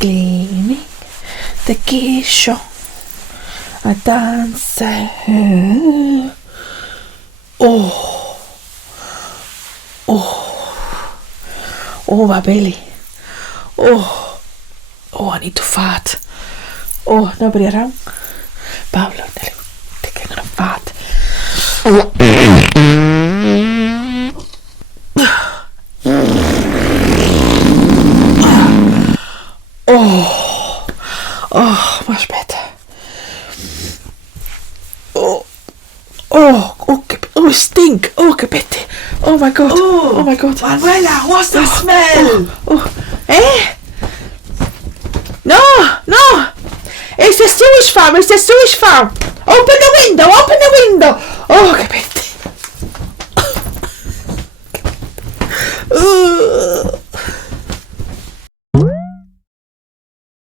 cleaning the kitchen. I dance. Oh, my belly. Oh, I need to fart. Oh, nobody around. Pablo, they're gonna fart. Oh, much better. Oh, stink. Oh, che pette. Oh my god. Oh my god. Manuela, what's the smell? Eh? No. It's the sewage farm. Open the window. Oh, che pette.